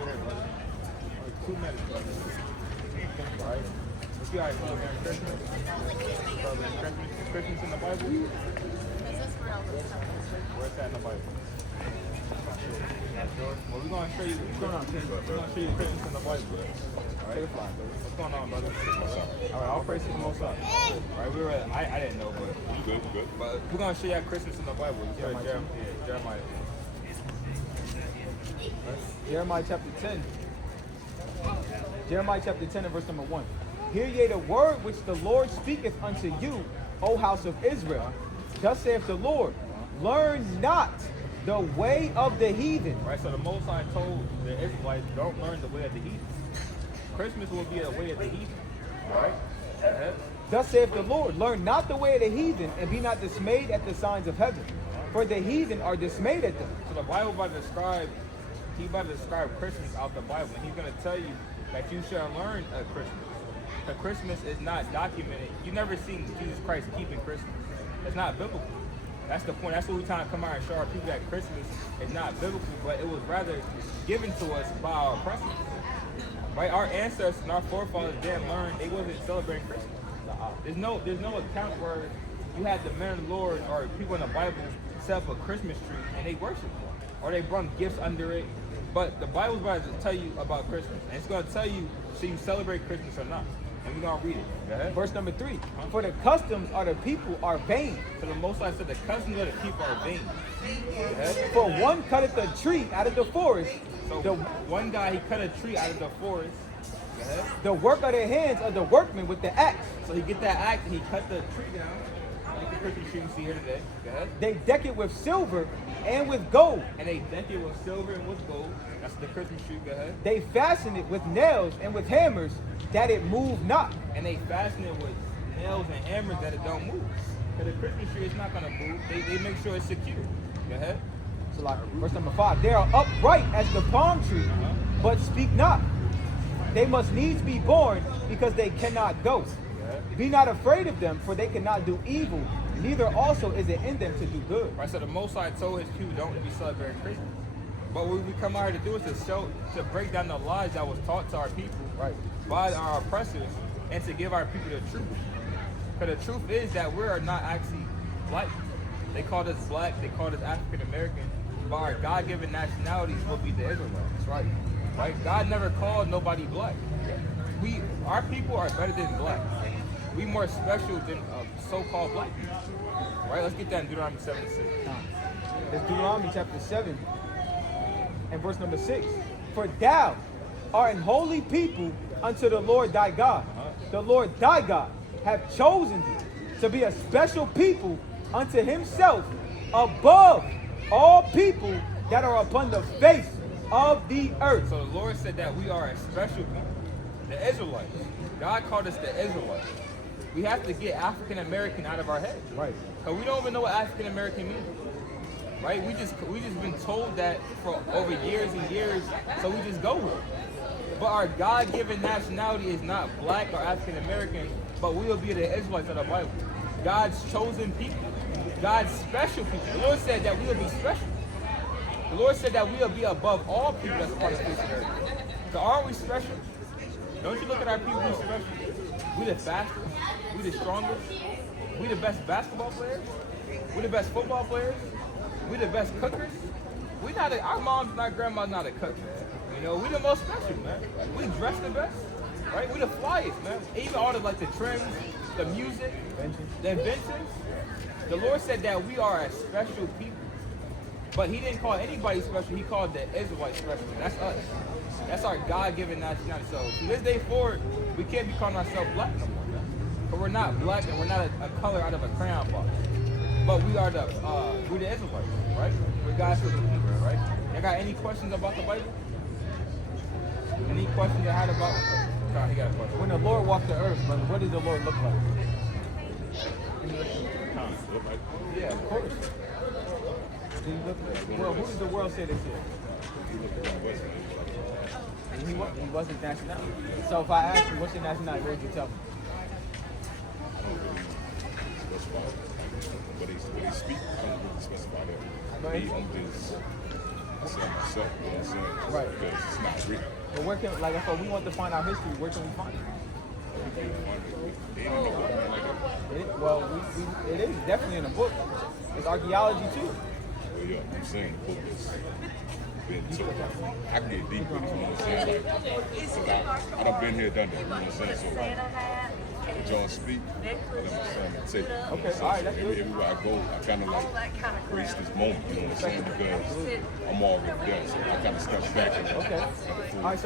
over here, brother. 2 minutes, brother. All right. If you guys celebrate Christmas, Christmas in the Bible. Where's that in the Bible? Well, we're gonna show you. We're gonna show you Christmas in the Bible. All right. What's going on, brother? All right. I'll praise the Most High. All right. We were. I didn't know, but Good. But we're gonna show you Christmas in the Bible. Jeremiah. Jeremiah chapter 10. Jeremiah chapter 10 and verse number 1. Hear ye the word which the Lord speaketh unto you, O house of Israel. Thus saith the Lord, learn not the way of the heathen. Right, so the Most High told the Israelites, don't learn the way of the heathen. Christmas will be the way of the heathen. Right? Thus saith the Lord, learn not the way of the heathen, and be not dismayed at the signs of heaven. For the heathen are dismayed at them. So the Bible about to describe, he's about to describe Christmas out the Bible, and he's going to tell you that you shall learn Christmas. The Christmas is not documented. You never seen Jesus Christ keeping Christmas. It's not biblical. That's the point. That's what we're trying to come out and show our people, that Christmas is not biblical, but it was rather given to us by our oppressors. Right? Our ancestors and our forefathers didn't learn. They wasn't celebrating Christmas. There's no account where you had the men of the Lord or people in the Bible set up a Christmas tree and they worshiped it, or they brought gifts under it. But the Bible's about to tell you about Christmas, and it's going to tell you so you celebrate Christmas or not. And we're going to read it. Go ahead. Verse number 3. For the customs of the people are vain. So the Most High said the customs of the people are vain. Go ahead. For one cutteth a tree out of the forest. So one guy, he cut a tree out of the forest. Go ahead. The work of the hands of the workman with the axe. So he get that axe and he cut the tree down. Like the Christmas tree we see here today. Go ahead. They deck it with silver and with gold. And they deck it with silver and with gold. That's the Christmas tree. Go ahead. They fasten it with nails and with hammers, that it move not. And they fasten it with nails and hammers that it don't move. Because the Christmas tree is not going to move. They make sure it's secure. Go ahead. So like verse number 5. They are upright as the palm tree, but speak not. They must needs be born, because they cannot go. Be not afraid of them, for they cannot do evil. Neither also is it in them to do good. Right, so the Most High told his people don't be celebrating Christmas. But what we come out here to do is to break down the lies that was taught to our people by our oppressors, and to give our people the truth. Because the truth is that we are not actually black. They called us black, they called us African American, but our God-given nationalities will be the Israelites. Right? God never called nobody black. Our people are better than black. We more special than so-called black people. Right? Let's get that in Deuteronomy 7:6. It's Deuteronomy chapter 7 and verse number 6. For thou art an holy people unto the Lord thy God. The Lord thy God hath chosen thee to be a special people unto himself above all people that are upon the face of the earth. So the Lord said that we are a special people. The Israelites. God called us the Israelites. We have to get African American out of our head. Right. Because we don't even know what African American means. Right? We just been told that for over years and years, so we just go with it. But our God-given nationality is not black or African American, but we will be the Israelites of the Bible. God's chosen people. God's special people. The Lord said that we will be special. The Lord said that we will be above all people that's part of the face of the earth. So aren't we special? Don't you look at our people, we're special. We the fastest, we the strongest, we the best basketball players, we the best football players, we the best cookers. Our moms and our grandmas not a cook, man. You know, we the most special, man. We dress the best, right? We the flyest, man. Even all the trends, the music, the inventions. The Lord said that we are a special people. But he didn't call anybody special, he called the Israelites special. That's us. That's our God-given nationality. So from this day forward, we can't be calling ourselves black no more, man. But we're not black and we're not a color out of a crayon box. But we're the Israelites, right? We're God's chosen people, right? You got any questions about the Bible? Any questions you had about he got a question. When the Lord walked the earth, brother, what did the Lord look like? Yeah, of course. Well, who does the world say this is? He wasn't nationality. So if I ask you, what's your nationality, what would you tell me? What they speak, I don't really specify that. I'm just said myself, you know what I'm saying? Right. Because it's not real. But where can, like, if we want to find our history, where can we find it? They didn't know what man like that. Well, it is definitely in a book. It's archaeology too. Well, yeah, I'm saying the book is been took. I can get deep with it, you know what I'm saying? Like, I done been here, done that, you know what I'm saying? So, when y'all speak, I'm saying, take it. Okay, all right, that's good. Everywhere I go, I kind of like reach this moment, you know what I'm saying? Because I'm already there, so I kind of step back. And, Okay. All right,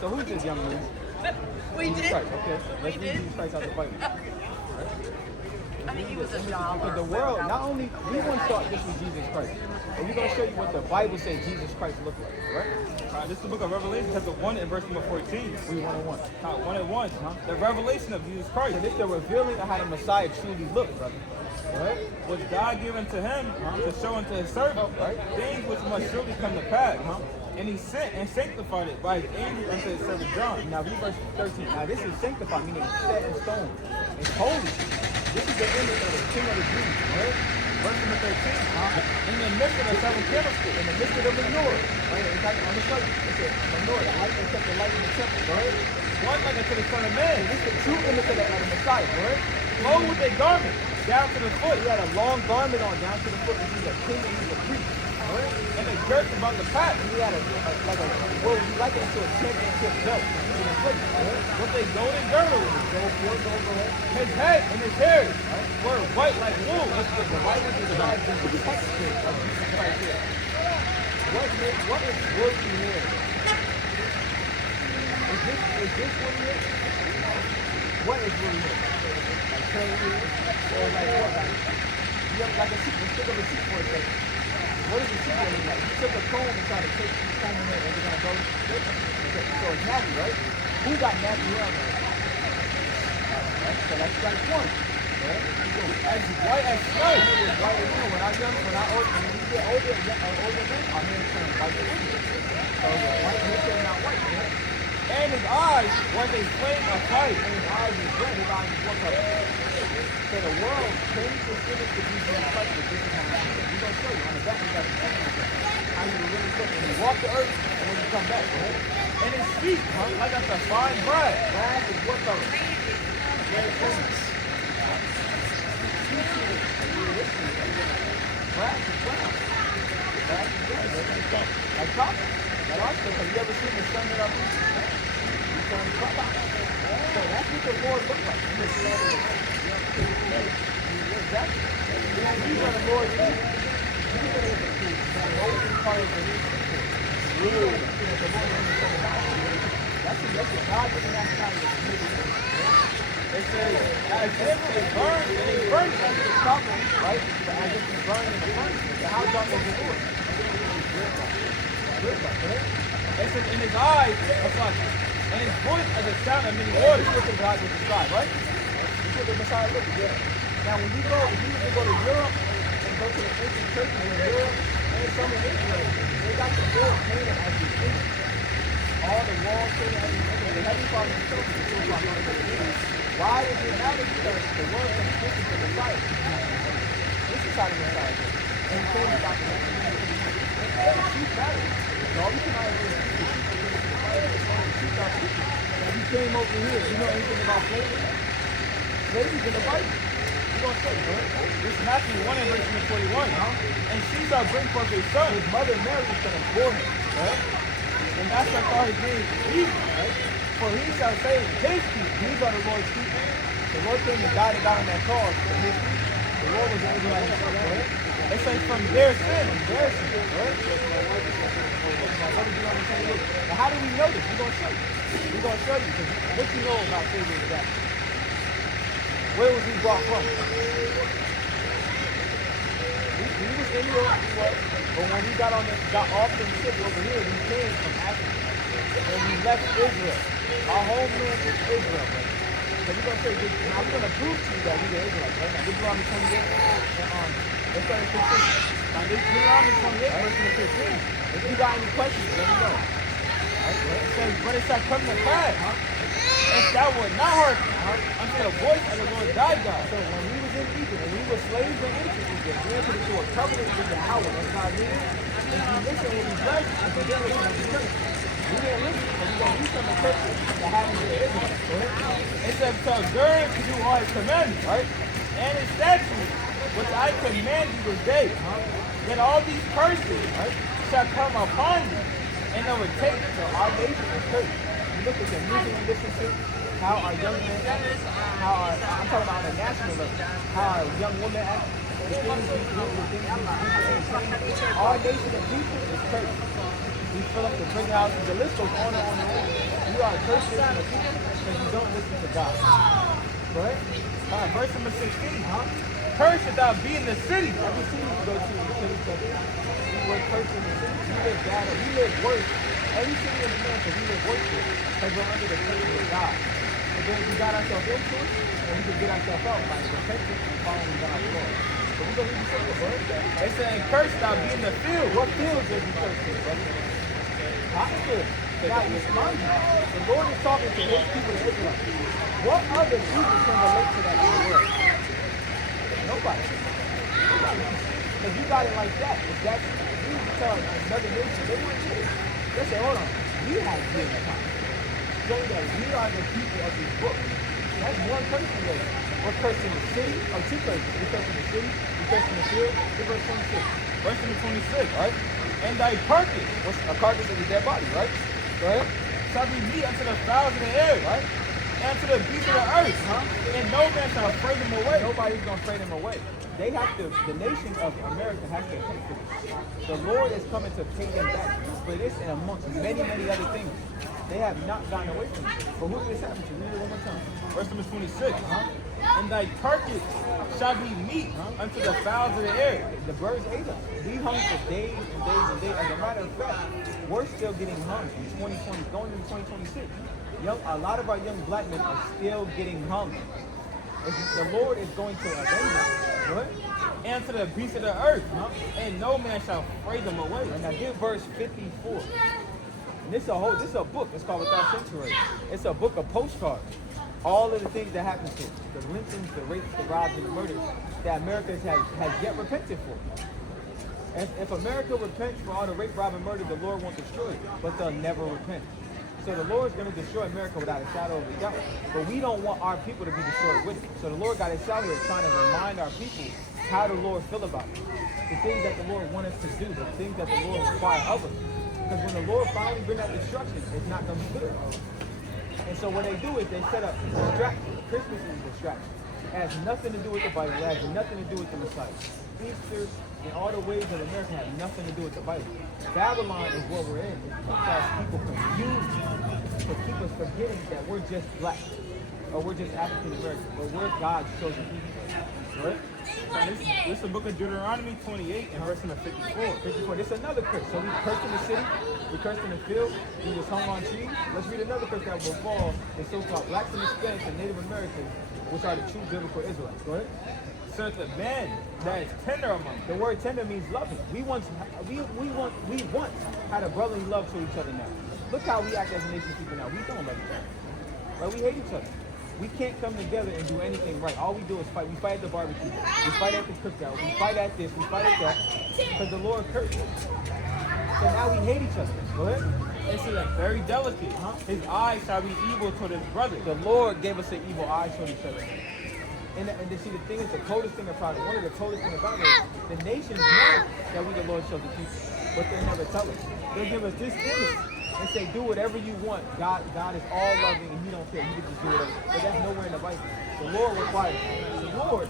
so who's this young man? We Jesus did. Christ. Okay, let's read Jesus Christ out the Bible. I think he was a dollar. Because the world, not only, we once thought this was Jesus Christ, but we're going to show you what the Bible says Jesus Christ looked like, right? This is the book of Revelation, chapter 1 and verse number 14. We 101. 1 and 1. The revelation of Jesus Christ. So this is the revealing of how the Messiah truly looked, brother. Right? Was God given to him to show unto his servant, right? Things which must surely come to pass. And he sent and sanctified it by his angel unto his servant John. Now read verse 13. Now this is sanctified, meaning it's set in stone. It's holy. This is the image of the King of the Jews, right? Verse number 13. In the midst of the seven candlesticks, In the midst of the menorah, right? It's like on the show. It said menorah, the light that kept the light in the temple, right? one like unto the Son of Man, This is the true image of the Messiah, right? clothed with a garment down to the foot, He had a long garment on down to the foot, and he's a king and he's a priest. Right? and a girt about the pack, And he had well, he likened it to a championship belt. In a place, right? with a golden girdle. Go ahead. His head and his hair were white like wool. The Bible describes the texture of Jesus Christ here. What is woolly hair? Is this woolly hair? What is woolly hair? Like curly hair? Or like what? You have like a sheep. Let's think of a sheep for a second. What does a sheep hair look like? You took a comb and tried to take the comb in there and you're gonna go. Okay, so it's nappy, right? Who got nappy hair on there? Right? So that's strike one. Right? As white as snow. It was white as snow. When we get older men, our hair turns white as snow. So white hair turn not white, man. And his eyes was a flame of fire. And his eyes is red, his eyes is what color? So the world claims this image to be Jesus Christ, but this is how it is. We're going to show you on the back, we got the how you really look when you walk the earth and when you come back, right? And his feet like unto fine bread. Grass is what color? Grass is brown. Grass is brown. Like copper. Like also, have you ever seen the sun that up? You turn copper. So that's what the Lord looks like. In this land of the exactly. These are the Lord's feet. These are the most part of the will. That's a God that that's not It says, as if they burned and they burned as the copper, right? But as if it's burned in the furnace. So how dark is the Lord? It says, in his eyes a flash, and his voice as a sound of many waters. This is what the God was described, right? This is what the Messiah looked like. Now when you go, if you were to go to Europe and go to the ancient churches in Europe and some of Israel, they got the Lord painted as the image. All the walls painted as the image. The Heavenly Father himself is the true Father. Why does it matter? Because the word comes to the Messiah. This is how the Messiah is. And he told us about the the truth matters. And all we can do is if you came over here, you know anything about slavery? Slavery's in the Bible. You're going to say, right? This is Matthew 1 and verse 41. And she shall bring forth a son, His mother Mary is going to bore him. right? And thou shalt call his name Jesus, right? For he shall save his people. These are the Lord's people. The Lord came and died on that cross for his people. The Lord was the Israelite himself, right? It says from their sin. Their sin, right? Now, how do we know this? We're going to show you. We're going to show you because what you know about slavery is that. Where was he brought from? He was in Europe, but when we got off the ship over here, we came from Africa. And we left Israel. Our homeland is Israel, right? So we're going to say this. Now, we're going to prove to you that we are Israelites, right? Now, Deuteronomy 28. Let's start at 15. Now, this Deuteronomy 28, verse 15. If you got any questions, let me know. It says, but it shall come to pass, and thou wilt not hearken unto the voice of the Lord thy God. So when we was in Egypt, when we were slaves in Egypt, we entered into a covenant with Yahweh. That's God means. If you listen, we'll be blessed. If you didn't listen, we'll be cursed. We didn't listen, and we're going to do something curses that happened to the Israelites. Go ahead. It says to observe to do all his commandments, right? And his statutes, which I command you this day. Then all these curses, right, shall come upon you and overtake you. So our nation is cursed. You look at the music we listen to, how our young men act, I'm talking about on a national level, how our young women act, the things we do, the things we entertain. Our nation of people is cursed. We fill up the prison houses, the list goes on and on and on. We are a cursed nation of people because we don't listen to God. Go ahead. Verse number 16, Cursed shalt thou be in the city. Every city you go to, you kill each other. We were cursed in the city. We live bad. We live worse. Every city in America, we live worse because we're under the curse of God. And then we got ourselves into it, and we can get ourselves out by repenting and following God's law. So we're going to leave you simple, bro. It says, Cursed shalt thou be in the field. What fields are you cursed in, brother? Cotton field. Now, mind you, the Lord is talking to his people in Israel. What other people can relate to that in the world? Nobody. Because you got it like that. If that's you tell another nation, they wouldn't do it. They say, hold on, we have DNA time. Showing that we are the people of this book. That's one person there. We're cursing the city, or two curses. We're cursing the city, we're cursing the field. Look verse 26. Verse number 26, right? And thy carcass, What's a carcass of a dead body, right? Go ahead. shall be meat unto the fowls of the air, Right? and to the beasts of the earth, and no man shall fray them away. Nobody's going to fray them away. They have to, the nation of America has to pay for this. The Lord is coming to pay them back for this and amongst many, many other things. They have not gotten away from it. But who did this happen to? Read it one more time. Verse number 26, And thy carcass shall be meat unto the fowls of the air. The birds ate us. We hung for days and days and days. As a matter of fact, we're still getting hung in 2020, going into 2026. A lot of our young black men are still getting hung. The Lord is going to avenge us. What? And to the beasts of the earth, and no man shall fray them away. And I did verse 54. And this is a book. It's called Without Sanctuary. It's a book of postcards. All of the things that happened to us, the lynchings, the rapes, the robs, and the murders that America has yet repented for. And if America repents for all the rape, rob, and murder, the Lord won't destroy it, but they'll never repent. So the Lord's going to destroy America without a shadow of a doubt. But we don't want our people to be destroyed with it. So the Lord got us out here trying to remind our people how the Lord feel about it. The things that the Lord wants us to do, the things that the Lord requires of us. Because when the Lord finally brings that destruction, it's not going to be good. And so what they do is they set up distractions. Christmas is a distraction. It has nothing to do with the Bible. It has nothing to do with the Messiah. Easter and all the ways of America have nothing to do with the Bible. Babylon is what we're in. It has people confused to keep us forgetting that we're just black or we're just African American, but we're God's chosen people. Right? Now, this is the book of Deuteronomy 28 and verse number 54. 54. This is another curse. So we cursed in the city, we cursed in the field, we was hung on trees. Let's read another curse that will fall the so-called blacks and Hispanics and Native Americans, which are the true biblical Israelites. Go ahead. So the man that is tender among The word tender means loving. We once had a brotherly love to each other now. Look how we act as a nation of people now. We don't love each other. Right? We hate each other. We can't come together and do anything right. All we do is fight. We fight at the barbecue. We fight at the cookout. We fight at this. We fight at that. Because the Lord cursed us. So now we hate each other. Go ahead. It says very delicate. His eyes shall be evil toward his brother. The Lord gave us an evil eye toward each other. And see, the thing is, the coldest thing about it, one of the coldest things about it is the nations know that we the Lord chosen people, but they never tell us. They give us this image and say, do whatever you want. God is all loving and he don't care. You can just do whatever. But that's nowhere in the Bible. The Lord requires, the Lord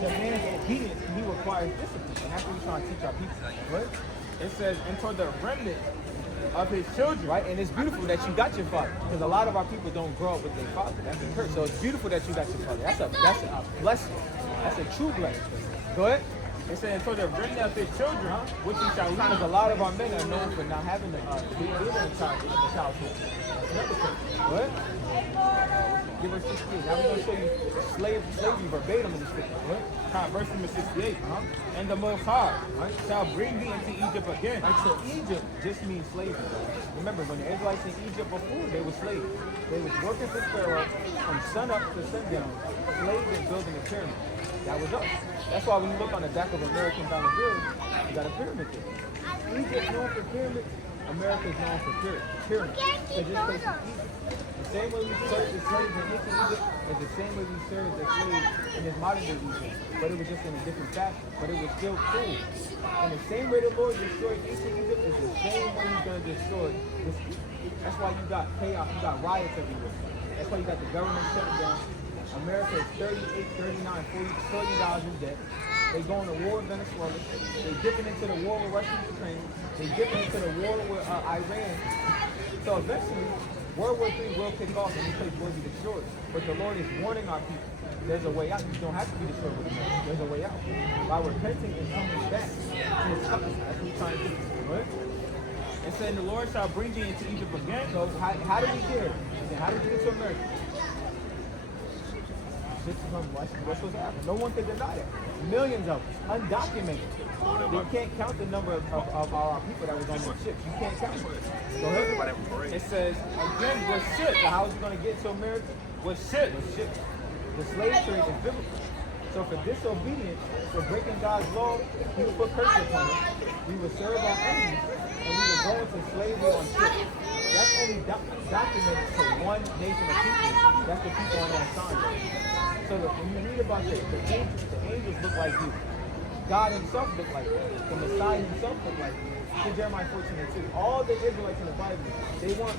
demands obedience and he requires discipline. And that's what we're trying to teach our people. Right? It says, and toward the remnant of his children. Right? And it's beautiful that you got your father. Because a lot of our people don't grow up with their father. That's a curse. So it's beautiful that you got your father. That's a blessing. That's a true blessing. Go ahead. It said, so the remnant of his children, which he shall Because a lead. lot of our men are known for not having being in the childhood. That's another thing. What? Give us 68. Now we're going to show you slavery verbatim in the scripture. What? Verse number 68. And the Most High shall bring thee into Egypt again. Right, so Egypt just means slavery. Remember, when the Israelites in Egypt before, they were slaves. They was working for Pharaoh from sun up to sundown, slaves and building a pyramid. That was us. That's why when you look on the back of American dollar bills, you got a pyramid there. Egypt known for pyramids, America is known for pyramids. So just because Egypt, the same way we served the slaves in ancient Egypt is the same way we served the slaves in this modern day Egypt. But it was just in a different fashion. But it was still cool. And the same way the Lord destroyed ancient Egypt is the same way he's going to destroy this Egypt. That's why you got chaos, you got riots everywhere. That's why you got the government shutting down. America is 38, 39, 40 trillion dollars in debt. They going to war with Venezuela. They dipping into the war with Russia and Ukraine. They dipping into the war with Iran. So eventually, World War III will kick off and this place will be destroyed. But the Lord is warning our people. There's a way out. You don't have to be destroyed with America. There's a way out. By repenting and coming back to his covenant. That's what we're trying to do. Right? It said, the Lord shall bring thee into Egypt again. So how did we get here? How did we get to America? What's supposed to happen? No one can deny that. Millions of us, undocumented. They can't count the number of our people that was on those ships. You can't count it. Go ahead. It says, again, with ships. So how is it going to get to America? With ships. With ships. The slave trade is biblical. So for disobedience, for breaking God's law, he would put curses upon us. We would serve our enemies, and we would go into slavery on ships. That's only documented to one nation of people. That's the people on that assignment. So when you read about this, the angels look like you. God himself looked like you. The Messiah himself looked like you. In Jeremiah 14:2, all the Israelites in the Bible, they weren't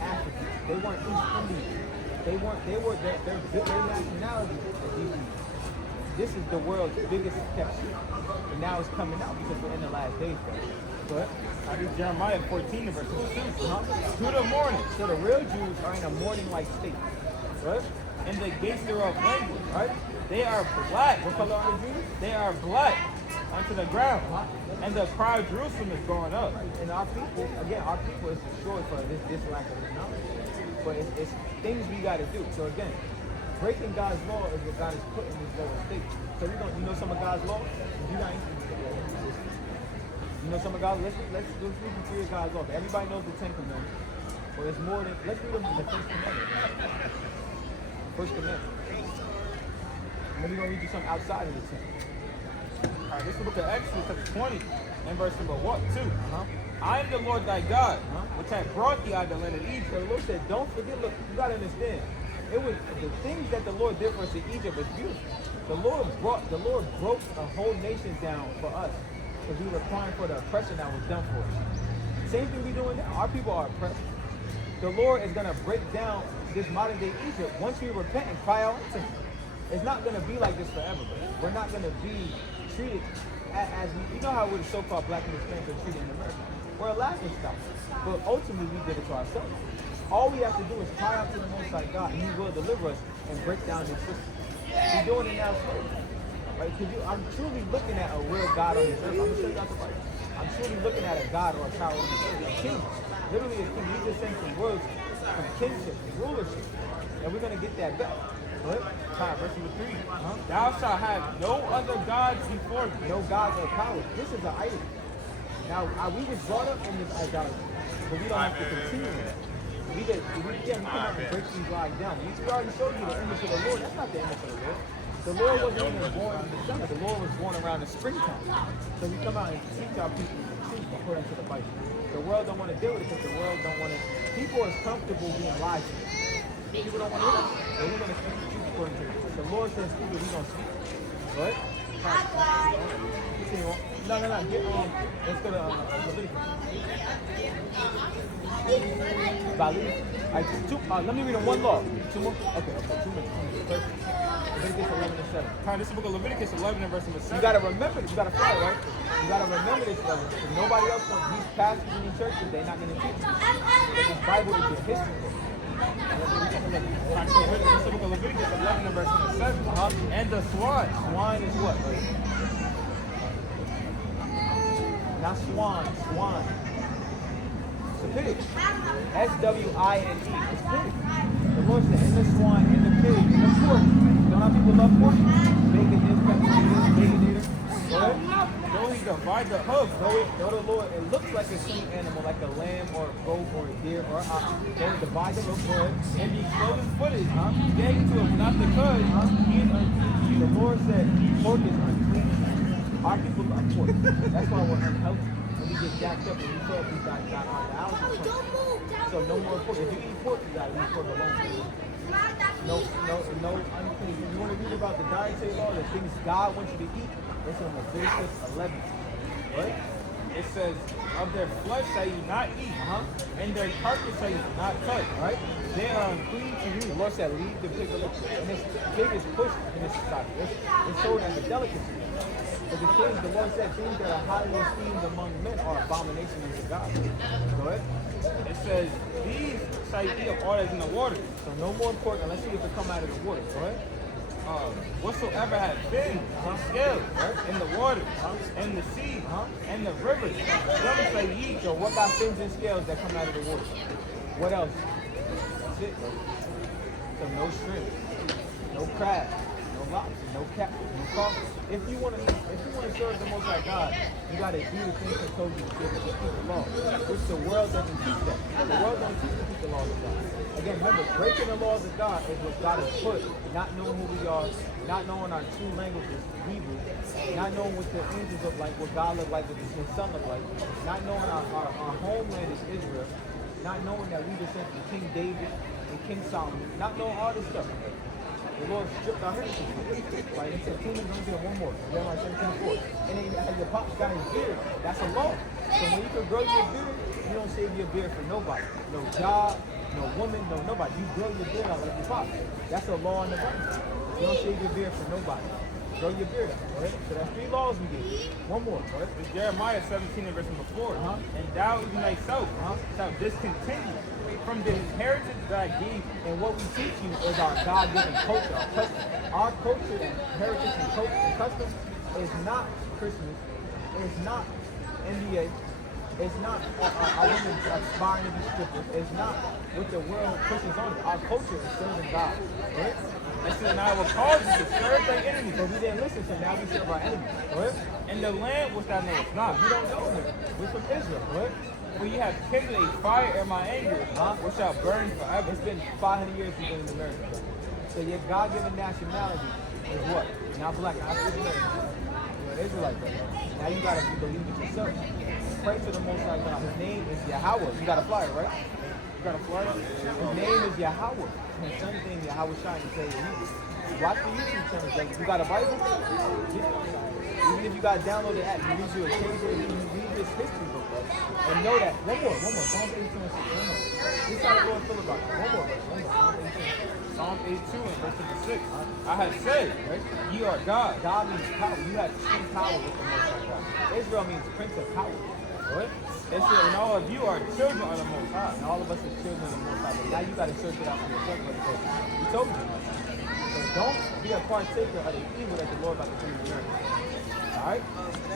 Africans. They weren't East Indians. They were their nationality is these people. This is the world's biggest kept secret. And now it's coming out because we're in the last days, bro. But I read Jeremiah 14 verse 2. To the morning. so the real Jews are in a mourning-like state. Right? And the gates thereof language. Right? They are black. What color are the Jews? They are black unto the ground. And the cry of Jerusalem is going up. And our people, again, our people is destroyed for this lack of knowledge. But it's things we got to do. So again, breaking God's law is what God has put in this lower state. So you know some of God's law? If you got you know some of God's, let's read the fear of God's law. Everybody knows the 10 Commandments. But it's more than, let's read them in the first commandment. First commandment. And then we're going to read you something outside of the 10. All right, this is the book of Exodus, chapter 20, and verse number 2. I am the Lord thy God, which hath brought thee out of the land of Egypt. So the Lord said, don't forget, look, you got to understand. It was the things that the Lord did for us in Egypt was beautiful. The Lord broke a whole nation down for us because we were crying for the oppression that was done for us. Same thing we're doing now. Our people are oppressed. The Lord is going to break down this modern day Egypt once we repent and cry out to him. It's not going to be like this forever, but we're not going to be treated as we, you know how we're the so-called black and Hispanics are treated in America. We're a laughing stock, but ultimately we did it to ourselves. All we have to do is cry out to the Most High God, and He will deliver us and break down this system. He's doing it now slowly. Right? Because I'm truly looking at a real God on this earth. I'm going to show you guys the Bible. I'm truly looking at a God or a power on this earth. A king. Literally a king. He just sent some words from kingship, rulership. And we're going to get that back. Right? Verse number 3. Thou shalt have no other gods before me. No gods or power. This is an idol. Now, we was brought up in this idolatry, but we don't have to continue in that. We come out and break these lies down. We already showed you the image of the Lord. That's not the image of the Lord. The Lord wasn't even born in the summer. The Lord was born around the springtime. So we come out and teach our people the truth according to the Bible. The world don't want to deal with it because the world don't want to. People is comfortable being lied to. People don't want to hear it. So we're going to speak the truth according to the truth. The Lord says speak it, we're going to speak. Right? Continue on. No. Let's go to Leviticus. Let me read them one law. 2 more? Okay, 2 minutes. Leviticus 11 and 7. All right, this is the book of Leviticus 11 and verse number 7. You gotta remember this. You gotta fly, right? You gotta remember this, brother. Because nobody else knows. These pastors in these churches, they're not gonna teach you. This Bible is your history book. This is the book of Leviticus 11 and verse number 7. And the swine. Swine is what, right? Not swan, swan. It's a pig. SWINE. It's pig. The Lord said, in the swan, in the pig, in the pork. You know how people love pork? Bacon this, baconator. Go ahead. Though he divide the hoof, Know the Lord, it looks like a sweet animal, like a lamb or a goat or a deer or a ox. Don't divide the hoof. Go ahead. and be cloven footed, gave to him, not the cud, he is unclean to you. The Lord said, pork is unclean. Our people love pork. That's why we're unhealthy. When we get jacked up and we feel like we got our dialysis. So no more pork. If you eat pork, you gotta eat pork alone. No unclean. If you want to read about the dietary law, the things God wants you to eat, it's in Leviticus 11. Right? It says, of their flesh shall you not eat, and their carcass shall you not touch. Right? They are unclean to The you. Lord said, leave the pig alone. And this pig is pushed in this society. It's sold as a delicacy. But the things, the Lord said, things that are highly esteemed among men are abominations unto God. Go ahead. It says, these shall you eat of all that's in the water. So no more pork unless you get to come out of the water. Go ahead. Whatsoever had fins and scales in the water, and the sea, and the rivers, them shall you eat. So what got fins and scales that come out of the water? What else? That's it, bro. So no shrimp, no crab, no lobster, no catfish, no crawfish. If you want to serve the Most High God, you got to do the things that told you to do to keep the law, which the world doesn't teach that. The world don't teach to keep the laws of God. Again, remember, breaking the laws of God is what God has put. Not knowing who we are, not knowing our true languages, Hebrew, not knowing what the angels look like, what God look like, what his son look like, not knowing our homeland is Israel, not knowing that we descend from King David and King Solomon, not knowing all this stuff. The Lord stripped our heritage. Right? He said, kingdom's gonna get one more. Jeremiah 17:4. And then as your pop's got his beard, that's a law. So when you can grow your beard, you don't shave your beard for nobody. No job, no woman, no nobody. You grow your beard out like your pop. That's a law in the Bible. You don't shave your beard for nobody. Grow your beard out, right? So that's 3 laws we get. One more, right? It's Jeremiah 17 and verse number 4. And thou even thyself shalt discontinue from the inheritance that I gave you. And what we teach you is our God-given culture, our custom. Our culture and heritage and culture and custom is not Christmas. It's not NBA. It's not our women aspiring to be strippers. It's not what the world pushes on us. Our culture is serving God. Right? And so now I will cause you to serve thy enemies. But we didn't listen, so now we serve our enemies. Right? And the land which thou knowest not. We don't know him. We're from Israel. Right? For you have kindled a fire in my anger, which shall burn forever. It's been 500 years we've been in America. So your God-given nationality is what? You're not black, not African American. You're an Israelite, bro. Now you gotta believe it yourself. Pray to the Most High God. His name is Yahweh. You got a flyer, right? You got a flyer? His name is Yahweh. His son's name is Yahweh Shai. You say watch the YouTube channel, Jake. You got a Bible? Even if you got to download the app, you read your occasion, you read this history book, bro. And know that. One more. Psalm 82 and 6. One more. This is how the Lord feel about it. One more. Psalm 82 and verse number 6. I have said, ye are God. God means power. You have true power with the Most High God. Israel means prince of power. Right? It said, and all of you are children of the Most High. And all of us are children of the Most High. But now you got to search it out for yourself, brother. We told you. So don't be a partaker of the evil that the Lord about to bring to America. Alright?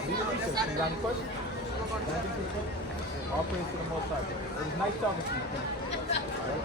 Do your research. You got any questions? All praise to the Most High. It was nice talking to you. Right?